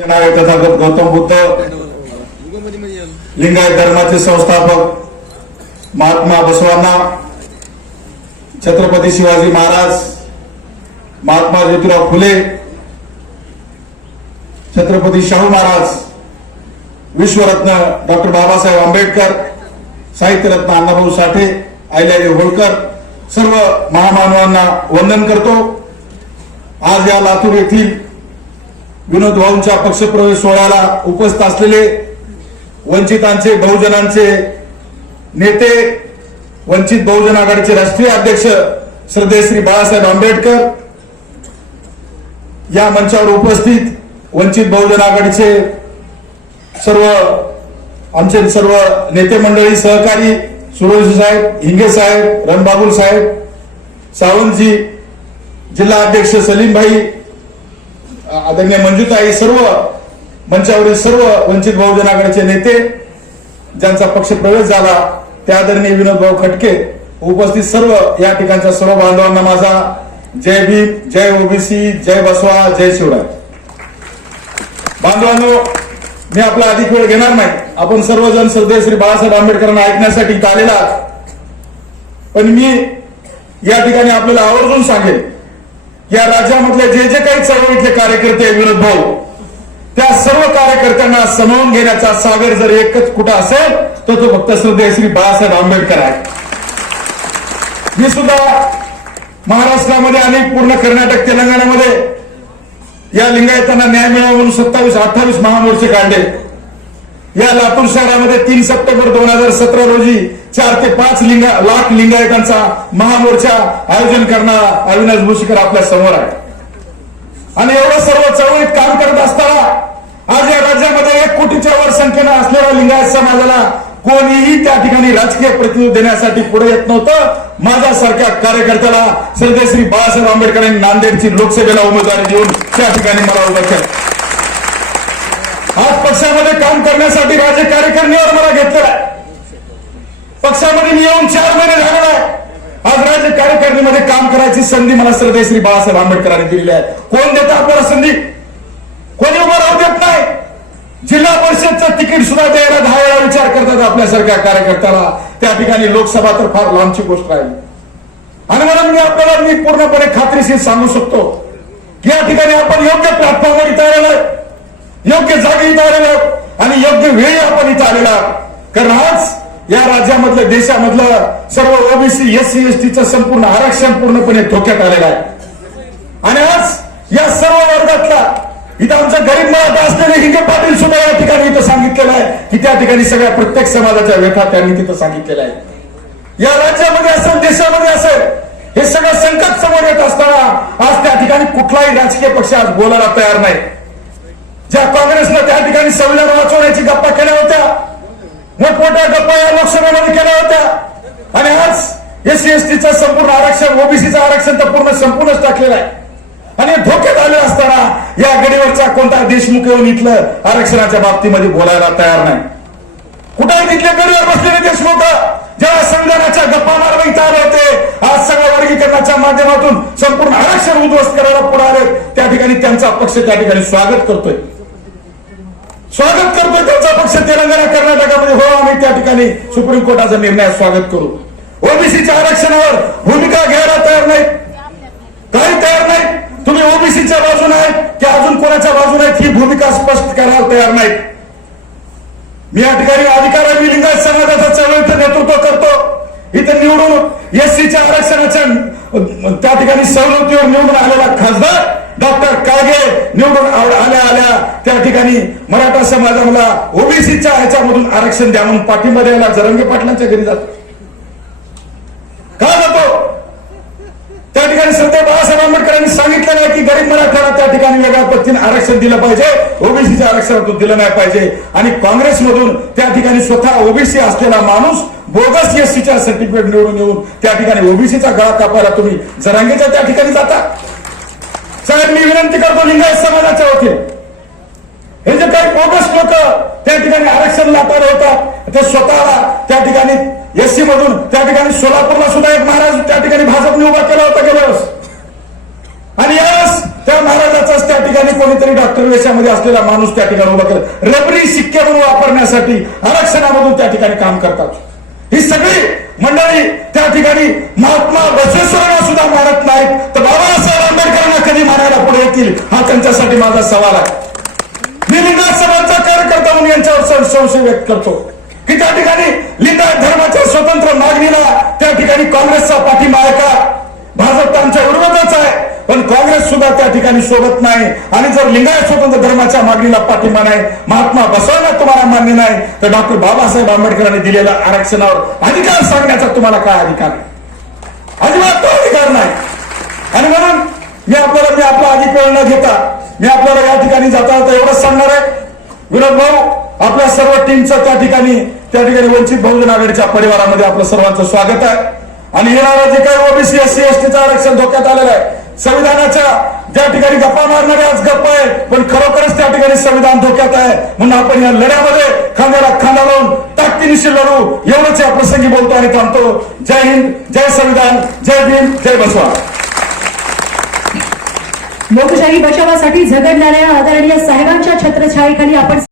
तथागत गौतम बुद्ध लिंगायत धर्माचे संस्थापक महात्मा बसवांना छत्रपती शिवाजी महाराज महात्मा ज्योतिराव फुले छत्रपती शाहू महाराज विश्वरत्न डॉक्टर बाबासाहेब आंबेडकर साहित्यरत्न अण्णाभाऊ साठे अहिल्यादेवी होळकर सर्व महामानवांना वंदन करतो. आज या लातूर येथील विनोद भाऊंच्या पक्षप्रवेश सोहळ्याला उपस्थित असलेले वंचितांचे बहुजनांचे नेते वंचित बहुजन आघाडीचे राष्ट्रीय अध्यक्ष श्रद्धे श्री बाळासाहेब आंबेडकर या मंचावर उपस्थित वंचित बहुजन आघाडीचे सर्व आमचे सर्व नेते मंडळी सहकारी सुरोजी साहेब हिंगे साहेब रणबाबुल साहेब सावंतजी जिल्हा अध्यक्ष सलीम भाई आदरणीय मंजुताई सर्व मंचावरील सर्व वंचित बहुजन आघाडीचे नेते ज्यांचा पक्ष प्रवेश झाला त्या आदरणीय विनोद भाऊ खटके उपस्थित सर्व या ठिकाणच्या सर्व बांधवांना माझा जय भीम जय ओबीसी जय बसवा जय शिवराय. बांधवांनो मी आपला अधिक वेळ घेणार नाही. आपण सर्वजण श्रद्धेय श्री बाळासाहेब आंबेडकरांना ऐकण्यासाठी आलेला पण मी या ठिकाणी आपल्याला आवर्जून सांगेल या राज्यामधले जे जे काही चळवळीतले कार्यकर्ते विरोध विनोद भाऊ त्या सर्व कार्यकर्त्यांना समावून घेण्याचा सागर जर एकच कुठं असेल तर तो फक्त श्रद्धेय श्री बाळासाहेब आंबेडकर आहे. मी सुद्धा महाराष्ट्रामध्ये आणि पूर्ण कर्नाटक तेलंगणामध्ये या लिंगायतांना न्याय मिळावा म्हणून सत्तावीस अठ्ठावीस महामोर्चे काढले. या लातूर शहरामध्ये तीन सप्टेंबर दोन हजार सतरा रोजी चार ते पाच लिंगा लाख लिंगायतांचा महामोर्चा आयोजन करणारा अविनाश भुशीकर आपल्यासमोर आहे. आणि एवढं सर्व चळवळीत काम करत असताना आज या राज्यामध्ये एक कोटीच्या वर संख्येनं असलेल्या लिंगायत समाजाला कोणीही त्या ठिकाणी राजकीय प्रतिनिधी देण्यासाठी पुढे येत नव्हतं. माझ्यासारख्या कार्यकर्त्याला श्रद्धेय श्री बाळासाहेब आंबेडकर यांनी नांदेडची लोकसभेला उमेदवारी देऊन त्या ठिकाणी मला उभं केलं. आज पक्षामध्ये काम करण्यासाठी राजे कार्यकारिणीवर मला घेतलेला आहे. पक्षामध्ये मी येऊन चार महिने झालेला आहे आज राज्य कार्यकारिणीमध्ये काम करायची संधी मला श्रद्धा श्री बाळासाहेब आंबेडकरांनी दिलेली आहे. कोण देतं आपल्याला संधी? कोणी उभं राहू देत नाही. जिल्हा परिषदचं तिकीट सुद्धा द्यायला दहा वेळा विचार करतात आपल्यासारख्या कार्यकर्त्याला. त्या ठिकाणी लोकसभा तर फार लांबची गोष्ट राहील आणि म्हणून मी आपल्याला मी पूर्णपणे खात्रीशीर सांगू शकतो की या ठिकाणी आपण योग्य प्लॅटफॉर्मवर इथं आलेलो योग्य जागी इथं आलेलो आणि योग्य वेळी आपण इथं आलेला कारण आज या राज्यामधलं देशामधलं सर्व ओबीसी एससी सी एस संपूर्ण आरक्षण पूर्णपणे धोक्यात आलेलं आहे. आणि आज या सर्व वर्गातला इथं आमच्या गरीब मराठा असलेले हिंगे पाटील सुद्धा या ठिकाणी इथं सांगितलेलं आहे की त्या ठिकाणी सगळ्या प्रत्येक समाजाच्या व्यथा त्यांनी तिथं सांगितलेल्या आहे या राज्यामध्ये असेल देशामध्ये असेल हे सगळं संकट समोर येत असताना आज त्या ठिकाणी कुठलाही राजकीय पक्ष आज बोलायला तयार नाही. ज्या काँग्रेसनं त्या ठिकाणी संविधान वाचवण्याची गप्पा केल्या होत्या मोठमोठ्या गप्पा या लोकसभेमध्ये केल्या होत्या. आणि आज एससी एसटीचं संपूर्ण आरक्षण ओबीसीचं आरक्षण तर पूर्ण संपूर्णच टाकलेलं आहे. आणि धोक्यात आले असताना या गडीवरचा कोणता देशमुख येऊन इथलं आरक्षणाच्या बाबतीमध्ये बोलायला तयार नाही. कुठेही तिथले गडीवर बसलेले देशमुख जेव्हा संघटनाच्या गप्पा मारवा इथं आले होते आज सगळ्या वर्गीकरणाच्या माध्यमातून संपूर्ण आरक्षण उद्ध्वस्त करायला पुढे आले त्या ठिकाणी त्यांचा पक्ष त्या ठिकाणी स्वागत करतोय. स्वागत करतोय त्यांचा पक्ष तेलंगणा कर्नाटकामध्ये. हो आम्ही त्या ठिकाणी सुप्रीम कोर्टाचा निर्णय स्वागत करू. ओबीसीच्या आरक्षणावर भूमिका घ्यायला तयार नाही काही तयार नाही तुम्ही ओबीसीच्या बाजूने आहेत की अजून कोणाच्या बाजूने आहेत ही भूमिका स्पष्ट करायला तयार नाही मी या ठिकाणी अधिकार मी लिंगायत समाजाचं चळवळीचं नेतृत्व करतो. इथे निवडून एससीच्या आरक्षणाच्या त्या ठिकाणी सवलतीवर निवडून आलेला खासदार डॉक्टर काळगे निवडून आल्या आल्या. त्या ठिकाणी मराठा समाजाला ओबीसीच्या ह्याच्यामधून आरक्षण द्या म्हणून पाठिंबा द्यायला जरंगे पाटलांच्या घरी जातो. का जातो? त्या ठिकाणी सध्या बाळासाहेब आंबेडकरांनी सांगितलेलं आहे की गरीब मराठ्याला त्या ठिकाणी वेगळ्या पद्धतीने आरक्षण दिलं पाहिजे. ओबीसीच्या आरक्षणातून दिलं नाही पाहिजे. आणि काँग्रेसमधून त्या ठिकाणी स्वतः ओबीसी असलेला माणूस बोगस एससीच्या सर्टिफिकेट निवडून येऊन त्या ठिकाणी ओबीसीचा गळा कापायला तुम्ही जरांगेच्या त्या ठिकाणी जाता. साहेब मी विनंती करतो लिंगायत समाजाच्या वतीने हे जे काही बोगस लोक त्या ठिकाणी आरक्षण लाटार होतात ते स्वतःला त्या ठिकाणी एससी मधून त्या ठिकाणी सोलापूरला सुद्धा एक महाराज त्या ठिकाणी भाजपने उभा केला होता गेल्या वेळेस. आणि यावेळेस त्या महाराजाचाच त्या ठिकाणी कोणीतरी डॉक्टर वेशामध्ये असलेला माणूस त्या ठिकाणी उभा केला. रबरी शिक्के म्हणून वापरण्यासाठी आरक्षणामधून त्या ठिकाणी काम करतात. ही सगळी मंडळी त्या ठिकाणी महात्मा येतील हा त्यांच्यासाठी माझा सवाल आहे. मी लिंगायत समाजाचा कार्यकर्ता म्हणून यांच्यावर संशय व्यक्त करतो. की त्या ठिकाणी लिंगायत धर्माच्या स्वतंत्र मागणीला त्या ठिकाणी काँग्रेसचा पाठिंबा आहे का? भाजप त्यांच्या विरोधाच आहे पण काँग्रेस सुद्धा त्या ठिकाणी सोबत नाही. आणि जर लिंगायत स्वतंत्र धर्माच्या मागणीला पाठिंबा नाही महात्मा बसवायला तुम्हाला मान्य नाही तर डॉक्टर बाबासाहेब आंबेडकरांनी दिलेल्या आरक्षणावर अधिकार सांगण्याचा तुम्हाला काय अधिकार आहे? अजिबात तो अधिकार नाही. आणि म्हणून मी आपल्याला अधिक वेळ न घेता मी आपल्याला या ठिकाणी जाता जाता एवढंच सांगणार आहे. विनोद भाऊ आपल्या सर्व टीमचं त्या ठिकाणी त्या ठिकाणी वंचित बहुजन आघाडीच्या परिवारामध्ये आपलं सर्वांचं स्वागत आहे. आणि येणारं जे काही ओबीसी एससी एसटीचं आरक्षण धोक्यात आलेलं आहे संविधानाच्या ज्या ठिकाणी गप्पा मारणारे आज गप्पा आहे पण खरोखरच त्या ठिकाणी संविधान धोक्यात आहे. म्हणून आपण या लढ्यामध्ये खांद्याला खांदा लावून ताकदीनिशी लढू. एवढंच या प्रसंगी बोलतो आणि थांबतो. जय हिंद जय संविधान जय भीम जय बसवा. लोकशाही बचावासाठी झगडणाऱ्या आदरणीय साहेबांच्या छत्रछायेखाली आपण